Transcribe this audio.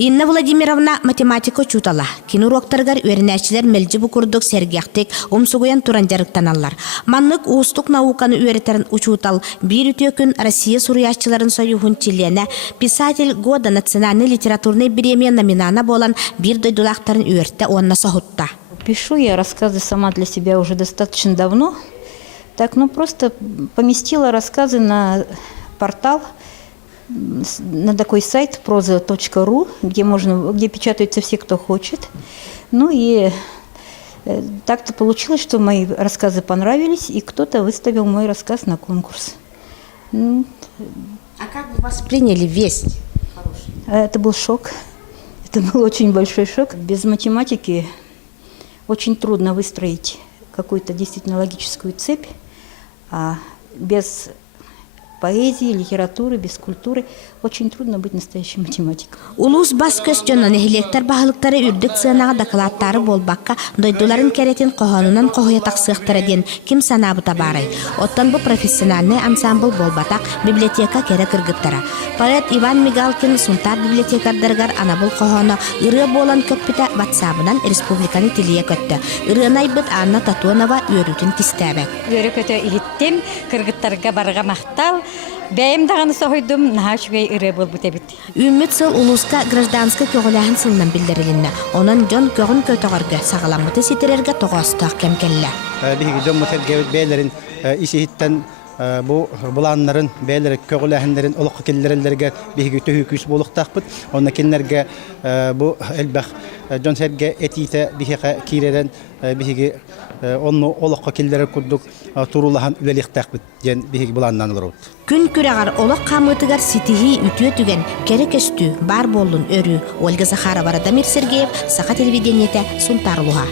Инна Владимировна математика чутала. Кинуроктаргар үйренәчилер мелжи букурдук сергяктик умсугуян туранжарыктаналлар. Маннык устук науканы үйретерин учутал. Bir үтөкүн Россия суруячыларын союхун чилена писатель года национальный литературный премия номинана болан бир дойдулактарын үйртте онна сахутта. Пишу я рассказы сама для себя уже достаточно давно. Так, просто поместила рассказы на портал, на такой сайт proza.ru, где печатаются все, кто хочет. И так-то получилось, что мои рассказы понравились, и кто-то выставил мой рассказ на конкурс. А как вы восприняли весть? Это был шок. Это был очень большой шок. Без математики очень трудно выстроить какую-то действительно логическую цепь, а без поэзии, литературы, без культуры очень трудно быть настоящим математиком. Улус бас көстөнөн эхилектер бахылыктары үрдік сынаға докладтары болбаққа дойдуларын керетин қоғанынан қоғыя тақсықтары ден ким санабыта барай. Оттан бұл профессиональный ансамбл болбатақ библиотека кере кыргыттара. Поэт Иван Мигалкин сунтар библиотекардаргар анабыл қоғаны ыры болан көппіті ватсабынан республиканы тилие көтті. Ырынай бұд Анна Татуанова өрүтін кистәбі. Өрі көті ихиттем, кыргыттарға барға мақтал. Бәйім дағаны соғойдым, наға шүгей ұры бол бұте біт. Үміт сыл улуска гражданска көғіләхін сыннан білдірілінна. Онан жон көғін көтіғырғы сағаламыты сетерерге тоғастық кәмкелі. Бігі жон мұтел бәйлерін ишихиттен бұланларын, бәйлері көғіләхіндерін олыққа келдерілерге бігі төхі болықтақпыд. Онна келдерге бұл әлбәқ жон сәрге әтейті бігі кейрерін бігі onu olaqqa kelleri kurduk turulahan üleliktakbit gen bihig bulandan olurut. Күн күрәгәр олақ қамытыгар ситихи үтүе түген керек өстү бар болдун өрү Ольга Захарова, Радамир Сергеев, Саха телевидениете Сунтарлуга.